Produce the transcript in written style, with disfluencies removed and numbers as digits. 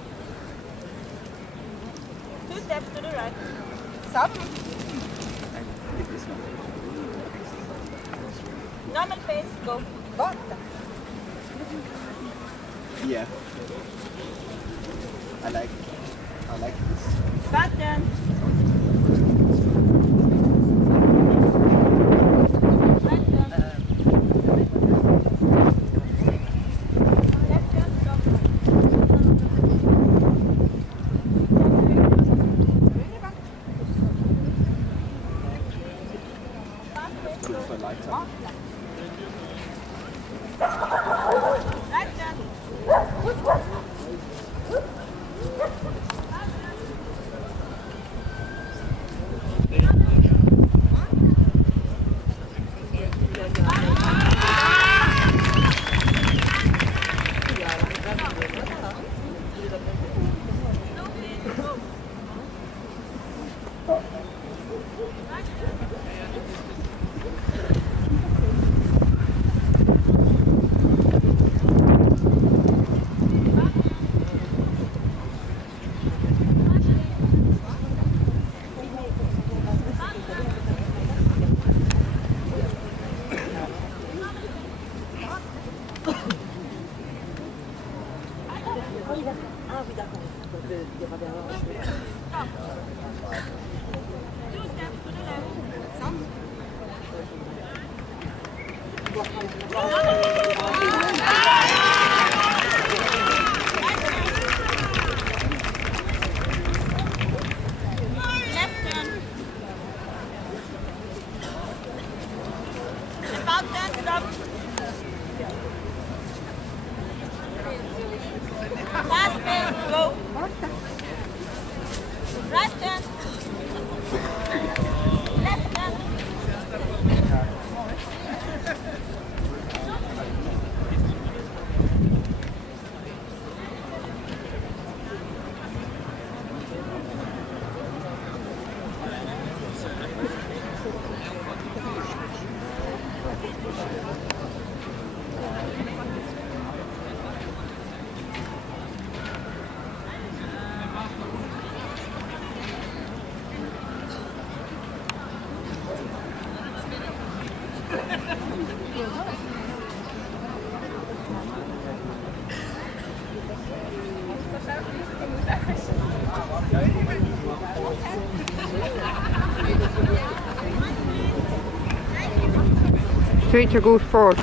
Stop. 2 steps to the right. Stop. Normal pace, go. What? Yeah. I like this. Back turn. Right turn. Left turn, stop. Fast pace, Good go. for lifetime. Right turn. Left turn. About turn, stop. Fast pace, go. Right turn. Left turn. Straight or go forward?